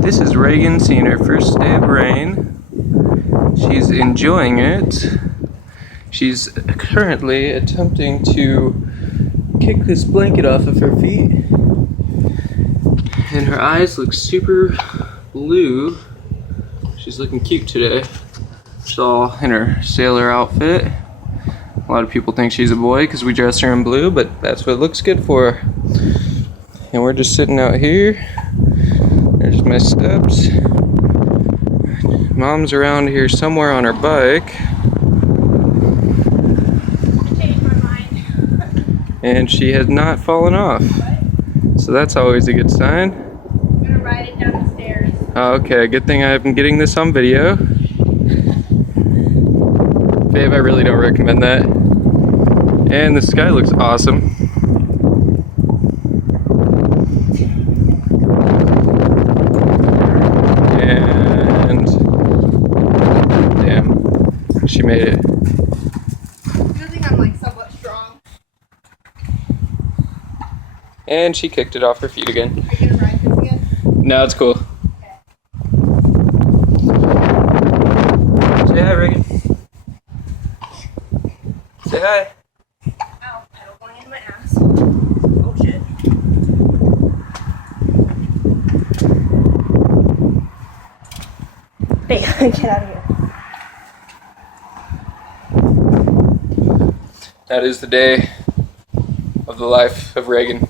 This is Raegan seeing her first day of rain. She's enjoying it. She's currently attempting to kick this blanket off of her feet. And her eyes look super blue. She's looking cute today. She's all in her sailor outfit. A lot of people think she's a boy because we dress her in blue, but that's what looks good for her. And we're just sitting out here. There's my steps. Mom's around here somewhere on her bike. I changed my mind. And she has not fallen off. So that's always a good sign. I'm gonna ride it down the stairs. Okay, good thing I've been getting this on video. Babe, I really don't recommend that. And the sky looks awesome. And damn, she made it. I think I'm like somewhat strong. And she kicked it off her feet again. Are you gonna ride this again? No, it's cool. Okay. Say hi, Reagan. Say hi. Ow, pedal going into my ass. Oh shit. Hey, get out of here. That is the day of the life of Raegan.